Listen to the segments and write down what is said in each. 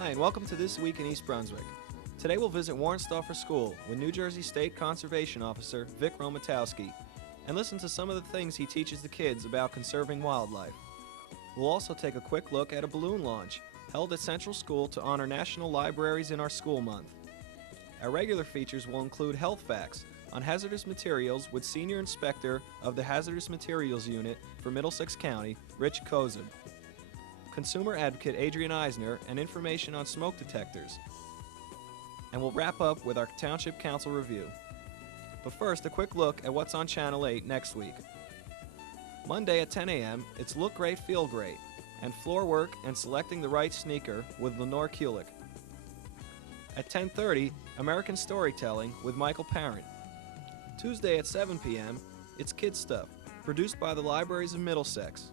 Hi, and welcome to This Week in East Brunswick. Today we'll visit Warnsdorfer School with New Jersey State Conservation Officer Vic Romatowski and listen to some of the things he teaches the kids about conserving wildlife. We'll also take a quick look at a balloon launch held at Central School to honor National Libraries in Our School Month. Our regular features will include health facts on hazardous materials with Senior Inspector of the Hazardous Materials Unit for Middlesex County, Rich Kozub, Consumer Advocate Adrian Eisner, and information on smoke detectors. And we'll wrap up with our Township Council review. But first, a quick look at what's on Channel 8 next week. Monday at 10 a.m., it's Look Great, Feel Great, and floor work and selecting the right sneaker with Lenore Kulik. At 10:30, American Storytelling with Michael Parent. Tuesday at 7 p.m., it's Kid Stuff, produced by the Libraries of Middlesex.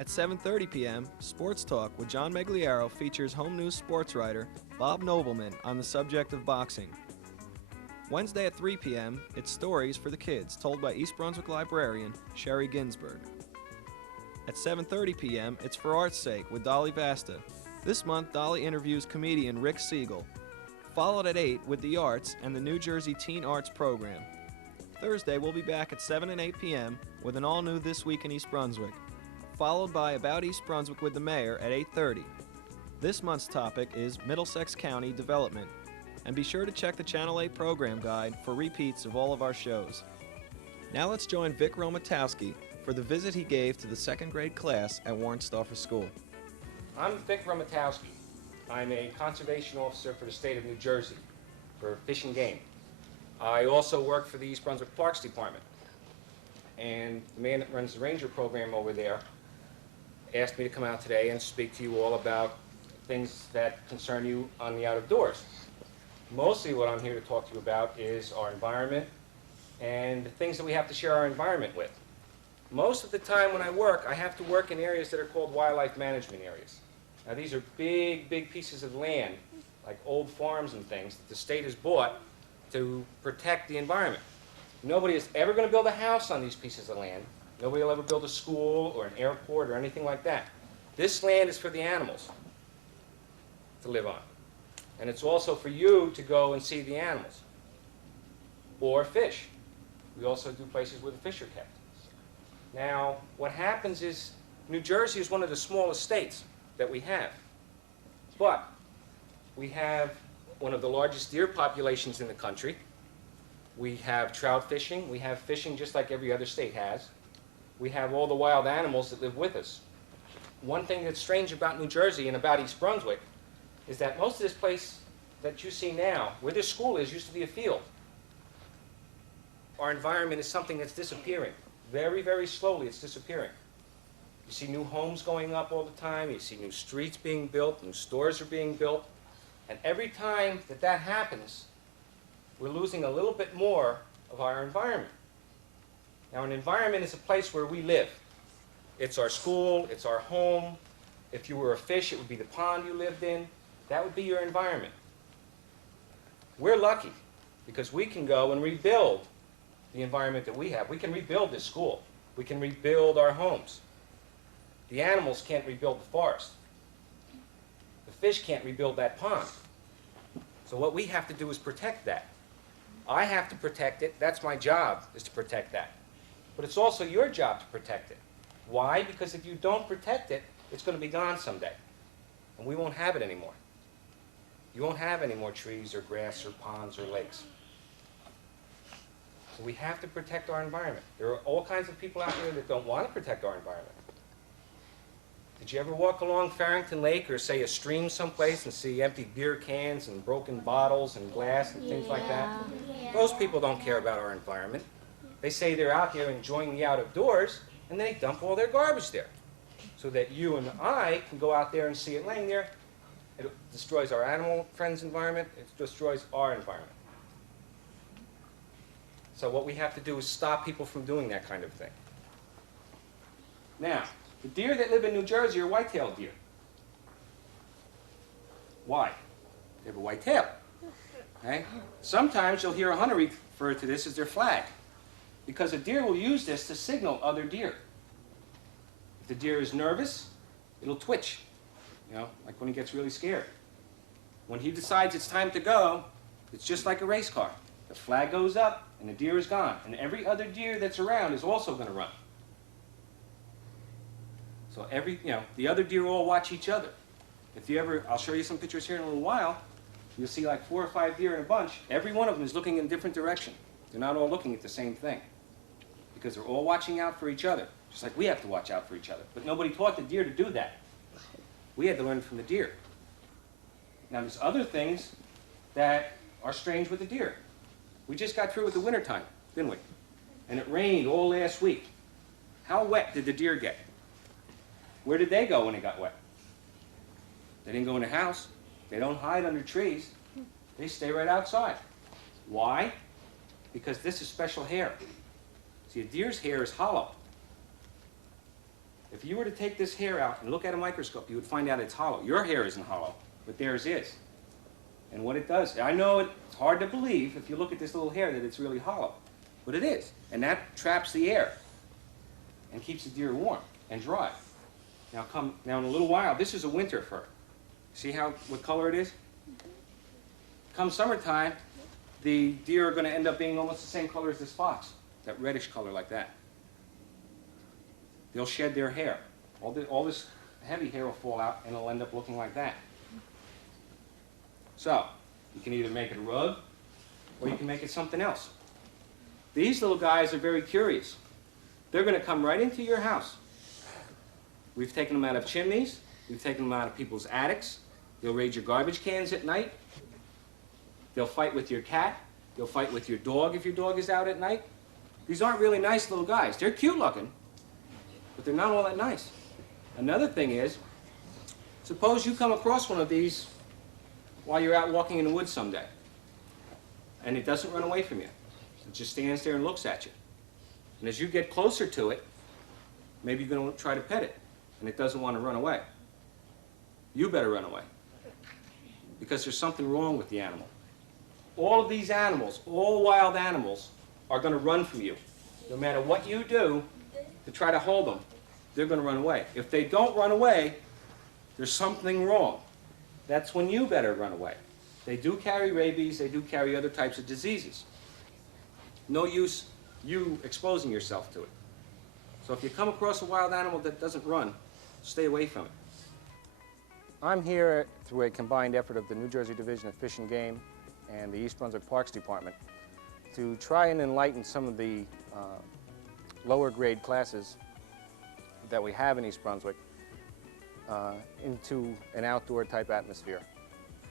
At 7:30 p.m., Sports Talk with John Megliaro features home news sports writer Bob Nobleman on the subject of boxing. Wednesday at 3 p.m., it's Stories for the Kids, told by East Brunswick librarian Sherry Ginsberg. At 7:30 p.m., it's For Art's Sake with Dolly Vasta. This month, Dolly interviews comedian Rick Siegel. Followed at 8 with The Arts and the New Jersey Teen Arts Program. Thursday, we'll be back at 7 and 8 p.m. with an all-new This Week in East Brunswick, followed by About East Brunswick with the Mayor at 8:30. This month's topic is Middlesex County Development, and be sure to check the Channel 8 program guide for repeats of all of our shows. Now let's join Vic Romatowski for the visit he gave to the second grade class at Warnsdorfer School. I'm Vic Romatowski. I'm a conservation officer for the state of New Jersey for Fish and Game. I also work for the East Brunswick Parks Department. And the man that runs the ranger program over there asked me to come out today and speak to you all about things that concern you on the out of doors. Mostly what I'm here to talk to you about is our environment and the things that we have to share our environment with. Most of the time when I work, I have to work in areas that are called wildlife management areas. Now these are big, big pieces of land, like old farms and things that the state has bought to protect the environment. Nobody is ever going to build a house on these pieces of land. Nobody will ever build a school or an airport or anything like that. This land is for the animals to live on. And it's also for you to go and see the animals. Or fish. We also do places where the fish are kept. Now, what happens is New Jersey is one of the smallest states that we have. But we have one of the largest deer populations in the country. We have trout fishing. We have fishing just like every other state has. We have all the wild animals that live with us. One thing that's strange about New Jersey and about East Brunswick is that most of this place that you see now, where this school is, used to be a field. Our environment is something that's disappearing. Very, very slowly it's disappearing. You see new homes going up all the time. You see new streets being built. New stores are being built. And every time that that happens, we're losing a little bit more of our environment. Now, an environment is a place where we live. It's our school, it's our home. If you were a fish, it would be the pond you lived in. That would be your environment. We're lucky because we can go and rebuild the environment that we have. We can rebuild this school. We can rebuild our homes. The animals can't rebuild the forest. The fish can't rebuild that pond. So what we have to do is protect that. I have to protect it. That's my job, is to protect that. But it's also your job to protect it. Why? Because if you don't protect it, it's going to be gone someday. And we won't have it anymore. You won't have any more trees or grass or ponds or lakes. So we have to protect our environment. There are all kinds of people out there that don't want to protect our environment. Did you ever walk along Farrington Lake or, say, a stream someplace and see empty beer cans and broken bottles and glass and things like that? Yeah. Those people don't care about our environment. They say they're out here enjoying the out of doors, and they dump all their garbage there so that you and I can go out there and see it laying there. It destroys our animal friends' environment. It destroys our environment. So what we have to do is stop people from doing that kind of thing. Now, the deer that live in New Jersey are white-tailed deer. Why? They have a white tail. Okay? Sometimes you'll hear a hunter refer to this as their flag, because a deer will use this to signal other deer. If the deer is nervous, it'll twitch. You know, like when he gets really scared. When he decides it's time to go, it's just like a race car. The flag goes up and the deer is gone. And every other deer that's around is also going to run. So the other deer all watch each other. If you ever, I'll show you some pictures here in a little while. You'll see like 4 or 5 deer in a bunch. Every one of them is looking in a different direction. They're not all looking at the same thing. Because they're all watching out for each other. Just like we have to watch out for each other. But nobody taught the deer to do that. We had to learn from the deer. Now there's other things that are strange with the deer. We just got through with the wintertime, didn't we? And it rained all last week. How wet did the deer get? Where did they go when it got wet? They didn't go in the house. They don't hide under trees. They stay right outside. Why? Because this is special hair. See, a deer's hair is hollow. If you were to take this hair out and look at a microscope, you would find out it's hollow. Your hair isn't hollow, but theirs is. And what it does, I know it's hard to believe if you look at this little hair that it's really hollow, but it is. And that traps the air and keeps the deer warm and dry. Now in a little while, this is a winter fur. See what color it is? Come summertime, the deer are going to end up being almost the same color as this fox, that reddish color like that. They'll shed their hair. All this heavy hair will fall out and it'll end up looking like that. So, you can either make it a rug or you can make it something else. These little guys are very curious. They're going to come right into your house. We've taken them out of chimneys. We've taken them out of people's attics. They'll raid your garbage cans at night. They'll fight with your cat. They'll fight with your dog if your dog is out at night. These aren't really nice little guys. They're cute looking, but they're not all that nice. Another thing is, suppose you come across one of these while you're out walking in the woods someday, and it doesn't run away from you. It just stands there and looks at you. And as you get closer to it, maybe you're going to try to pet it, and it doesn't want to run away. You better run away, because there's something wrong with the animal. All of these animals, all wild animals, are going to run from you. No matter what you do to try to hold them, they're going to run away. If they don't run away, there's something wrong. That's when you better run away. They do carry rabies, they do carry other types of diseases. No use you exposing yourself to it. So if you come across a wild animal that doesn't run, stay away from it. I'm here through a combined effort of the New Jersey Division of Fish and Game and the East Brunswick Parks Department to try and enlighten some of the lower grade classes that we have in East Brunswick into an outdoor type atmosphere.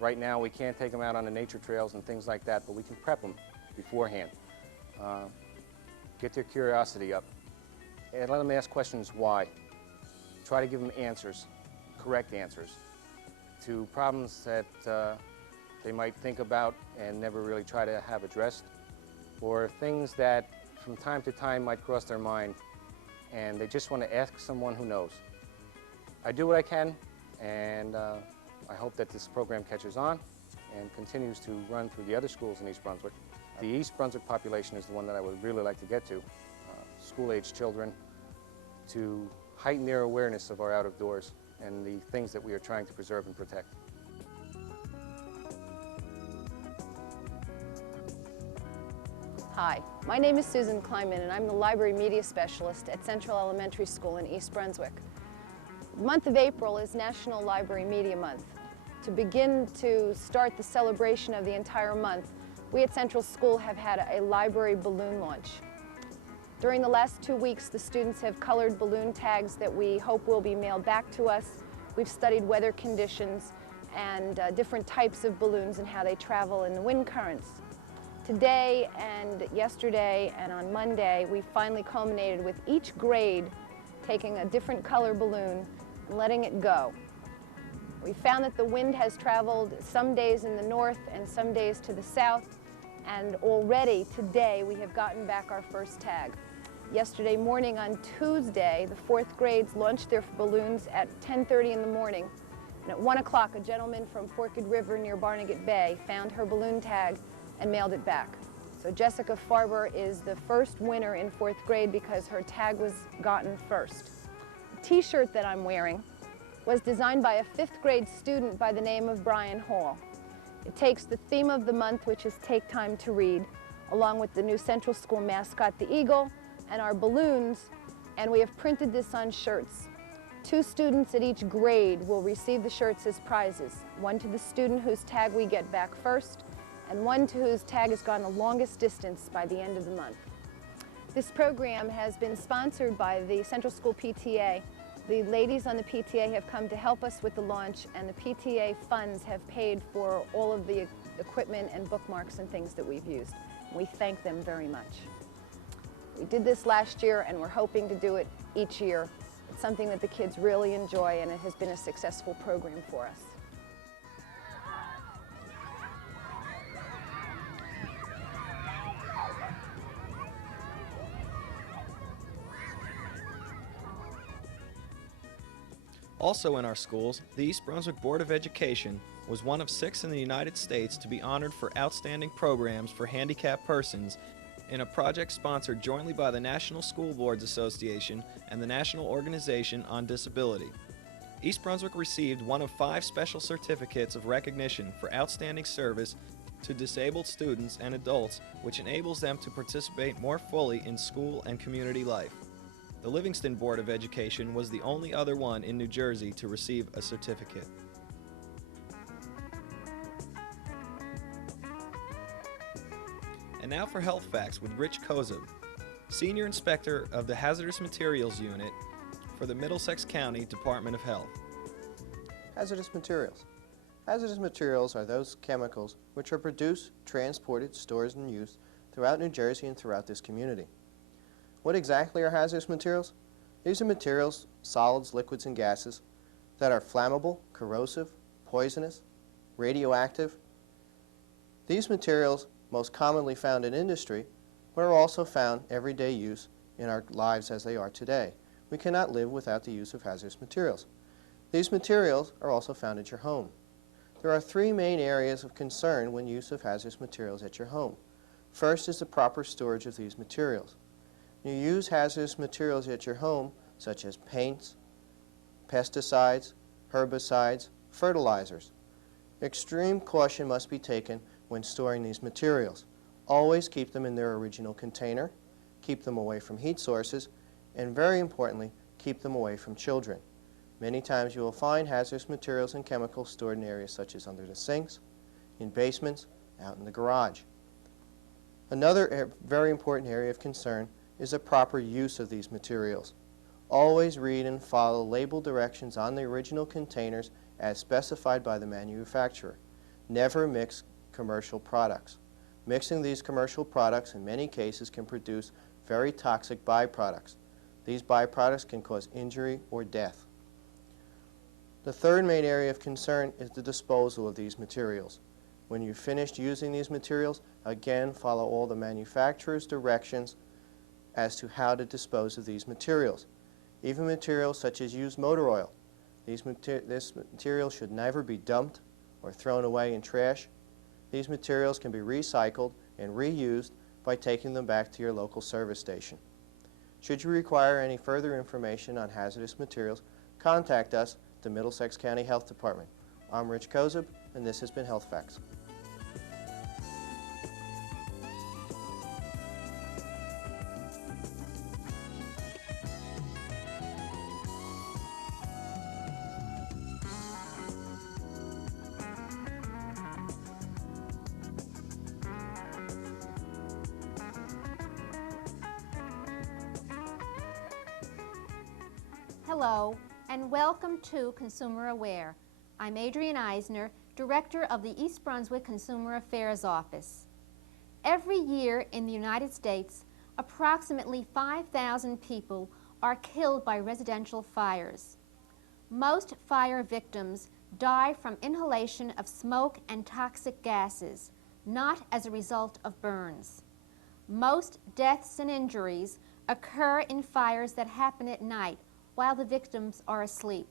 Right now we can't take them out on the nature trails and things like that, but we can prep them beforehand. Get their curiosity up and let them ask questions why. Try to give them answers, correct answers, to problems that they might think about and never really try to have addressed, or things that from time to time might cross their mind and they just want to ask someone who knows. I do what I can, and I hope that this program catches on and continues to run through the other schools in East Brunswick. The East Brunswick population is the one that I would really like to get to, school-age children, to heighten their awareness of our out of doors and the things that we are trying to preserve and protect. Hi, my name is Susan Kleinman and I'm the Library Media Specialist at Central Elementary School in East Brunswick. The month of April is National Library Media Month. To begin to start the celebration of the entire month, we at Central School have had a library balloon launch. During the last 2 weeks, the students have colored balloon tags that we hope will be mailed back to us. We've studied weather conditions and different types of balloons and how they travel in the wind currents. Today and yesterday and on Monday, we finally culminated with each grade taking a different color balloon and letting it go. We found that the wind has traveled some days in the north and some days to the south, and already today we have gotten back our first tag. Yesterday morning on Tuesday, the 4th grades launched their balloons at 10:30 in the morning, and at 1 o'clock a gentleman from Forked River near Barnegat Bay found her balloon tag and mailed it back. So Jessica Farber is the first winner in 4th grade because her tag was gotten first. The t-shirt that I'm wearing was designed by a 5th grade student by the name of Brian Hall. It takes the theme of the month, which is Take Time to Read, along with the new Central School mascot, the eagle, and our balloons, and we have printed this on shirts. 2 students at each grade will receive the shirts as prizes, one to the student whose tag we get back first, and one to whose tag has gone the longest distance by the end of the month. This program has been sponsored by the Central School PTA. The ladies on the PTA have come to help us with the launch, and the PTA funds have paid for all of the equipment and bookmarks and things that we've used. We thank them very much. We did this last year, and we're hoping to do it each year. It's something that the kids really enjoy, and it has been a successful program for us. Also in our schools, the East Brunswick Board of Education was one of 6 in the United States to be honored for outstanding programs for handicapped persons in a project sponsored jointly by the National School Boards Association and the National Organization on Disability. East Brunswick received one of 5 special certificates of recognition for outstanding service to disabled students and adults, which enables them to participate more fully in school and community life. The Livingston Board of Education was the only other one in New Jersey to receive a certificate. And now for Health Facts with Rich Kozub, Senior Inspector of the Hazardous Materials Unit for the Middlesex County Department of Health. Hazardous materials. Hazardous materials are those chemicals which are produced, transported, stored, and used throughout New Jersey and throughout this community. What exactly are hazardous materials? These are materials, solids, liquids, and gases that are flammable, corrosive, poisonous, radioactive. These materials most commonly found in industry, but are also found everyday use in our lives as they are today. We cannot live without the use of hazardous materials. These materials are also found at your home. There are 3 main areas of concern when use of hazardous materials at your home. First is the proper storage of these materials. You use hazardous materials at your home, such as paints, pesticides, herbicides, fertilizers. Extreme caution must be taken when storing these materials. Always keep them in their original container, keep them away from heat sources, and very importantly, keep them away from children. Many times you will find hazardous materials and chemicals stored in areas such as under the sinks, in basements, out in the garage. Another very important area of concern is the proper use of these materials. Always read and follow label directions on the original containers as specified by the manufacturer. Never mix commercial products. Mixing these commercial products in many cases can produce very toxic byproducts. These byproducts can cause injury or death. The third main area of concern is the disposal of these materials. When you've finished using these materials, again follow all the manufacturer's directions as to how to dispose of these materials. Even materials such as used motor oil. This material should never be dumped or thrown away in trash. These materials can be recycled and reused by taking them back to your local service station. Should you require any further information on hazardous materials, contact us, the Middlesex County Health Department. I'm Rich Kozub, and this has been Health Facts. Hello, and welcome to Consumer Aware. I'm Adrienne Eisner, Director of the East Brunswick Consumer Affairs Office. Every year in the United States, approximately 5,000 people are killed by residential fires. Most fire victims die from inhalation of smoke and toxic gases, not as a result of burns. Most deaths and injuries occur in fires that happen at night while the victims are asleep.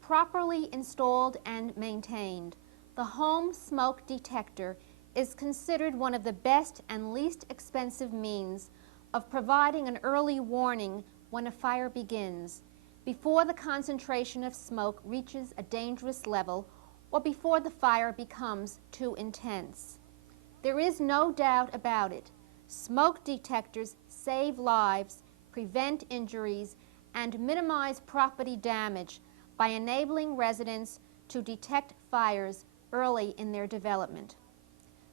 Properly installed and maintained, the home smoke detector is considered one of the best and least expensive means of providing an early warning when a fire begins, before the concentration of smoke reaches a dangerous level or before the fire becomes too intense. There is no doubt about it. Smoke detectors save lives, prevent injuries, and minimize property damage by enabling residents to detect fires early in their development.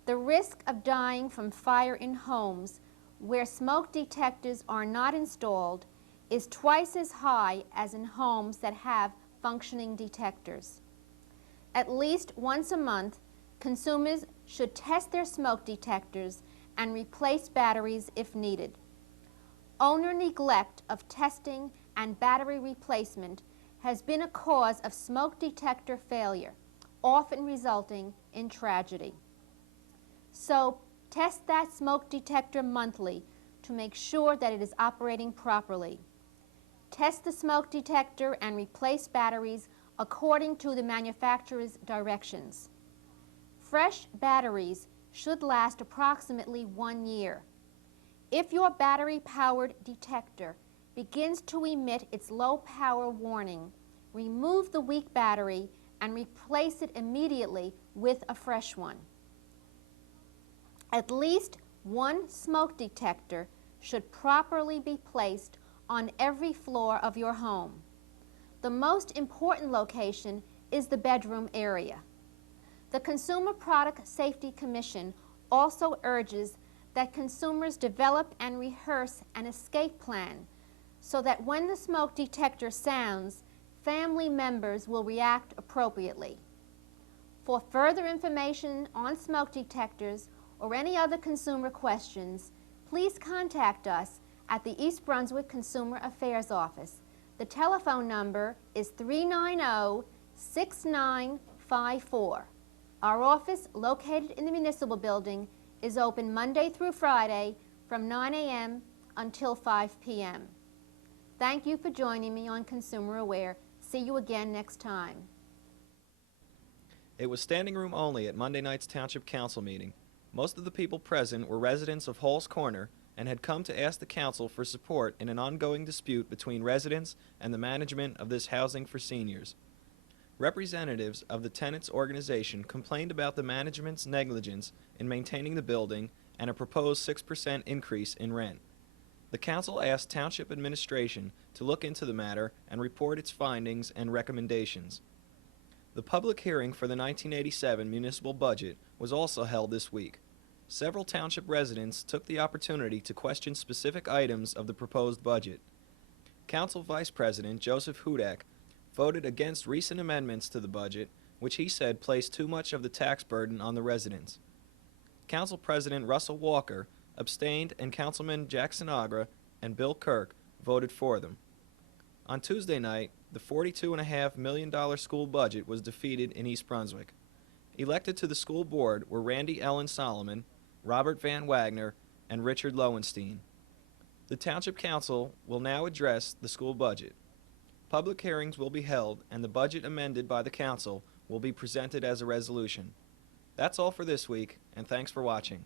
The risk of dying from fire in homes where smoke detectors are not installed is twice as high as in homes that have functioning detectors. At least once a month, consumers should test their smoke detectors and replace batteries if needed. Owner neglect of testing and battery replacement has been a cause of smoke detector failure, often resulting in tragedy. So, test that smoke detector monthly to make sure that it is operating properly. Test the smoke detector and replace batteries according to the manufacturer's directions. Fresh batteries should last approximately 1 year. If your battery-powered detector begins to emit its low power warning, remove the weak battery and replace it immediately with a fresh one. At least one smoke detector should properly be placed on every floor of your home. The most important location is the bedroom area. The Consumer Product Safety Commission also urges that consumers develop and rehearse an escape plan so that when the smoke detector sounds, family members will react appropriately. For further information on smoke detectors or any other consumer questions, please contact us at the East Brunswick Consumer Affairs Office. The telephone number is 390-6954. Our office, located in the Municipal Building, is open Monday through Friday from 9 a.m. until 5 p.m. Thank you for joining me on Consumer Aware. See you again next time. It was standing room only at Monday night's Township Council meeting. Most of the people present were residents of Hall's Corner and had come to ask the council for support in an ongoing dispute between residents and the management of this housing for seniors. Representatives of the tenants' organization complained about the management's negligence in maintaining the building and a proposed 6% increase in rent. The council asked Township administration to look into the matter and report its findings and recommendations. The public hearing for the 1987 municipal budget was also held this week. Several Township residents took the opportunity to question specific items of the proposed budget. Council Vice President Joseph Hudak voted against recent amendments to the budget, which he said placed too much of the tax burden on the residents. Council President Russell Walker abstained, and Councilman Jackson Agra and Bill Kirk voted for them. On Tuesday night, the $42.5 million school budget was defeated in East Brunswick. Elected to the school board were Randy Ellen Solomon, Robert Van Wagner, and Richard Lowenstein. The Township Council will now address the school budget. Public hearings will be held, and the budget amended by the council will be presented as a resolution. That's all for this week, and thanks for watching.